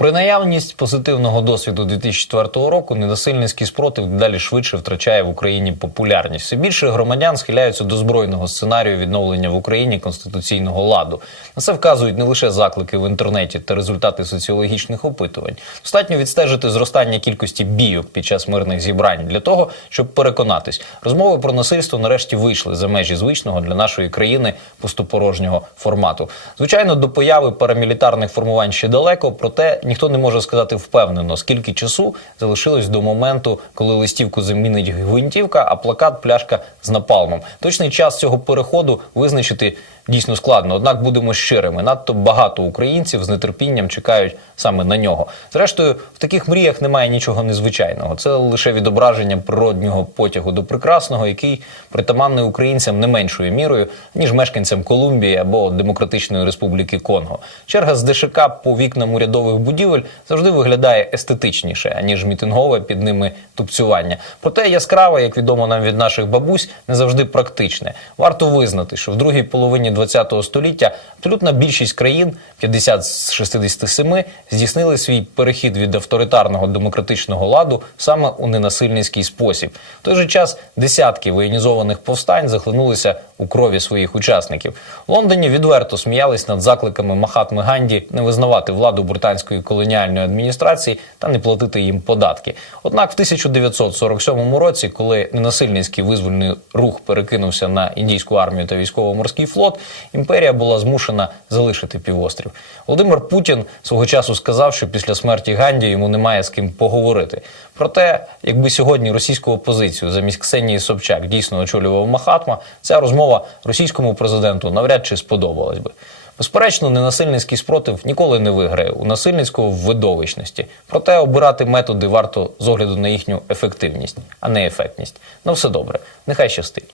Попри наявність позитивного досвіду 2004 року, ненасильницький спротив далі швидше втрачає в Україні популярність. Все більше громадян схиляються до збройного сценарію відновлення в Україні конституційного ладу. На це вказують не лише заклики в інтернеті та результати соціологічних опитувань. Достатньо відстежити зростання кількості бійок під час мирних зібрань для того, щоб переконатись, розмови про насильство нарешті вийшли за межі звичного для нашої країни пустопорожнього формату. Звичайно, до появи парамілітарних формувань ще далеко, проте ніхто не може сказати впевнено, скільки часу залишилось до моменту, коли листівку замінить гвинтівка, а плакат пляшка з напалмом. Точний час цього переходу визначити дійсно складно. Однак будемо щирими. Надто багато українців з нетерпінням чекають саме на нього. Зрештою, в таких мріях немає нічого незвичайного. Це лише відображення природнього потягу до прекрасного, який притаманний українцям не меншою мірою ніж мешканцям Колумбії або Демократичної Республіки Конго. Черга з ДШК по вікнам урядових будівель завжди виглядає естетичніше аніж мітингове під ними тупцювання. Проте яскраве, як відомо нам від наших бабусь, не завжди практичне. Варто визнати, що в другій половині ХХ століття абсолютна більшість країн, 50 з 67, здійснили свій перехід від авторитарного демократичного ладу саме у ненасильницький спосіб. В той же час десятки воєнізованих повстань захлинулися у крові своїх учасників. В Лондоні відверто сміялись над закликами Махатми Ганді не визнавати владу британської колоніальної адміністрації та не платити їм податки. Однак в 1947 році, коли ненасильницький визвольний рух перекинувся на індійську армію та військово-морський флот, імперія була змушена залишити півострів. Володимир Путін свого часу сказав, що після смерті Ганді йому немає з ким поговорити. Проте, якби сьогодні російську опозицію замість Ксенії Собчак дійсно очолював Махатма, ця розмова російському президенту навряд чи сподобалась би. Безперечно, ненасильницький спротив ніколи не виграє у насильницького в видовищності. Проте обирати методи варто з огляду на їхню ефективність, а не ефектність. На все добре. Нехай щастить.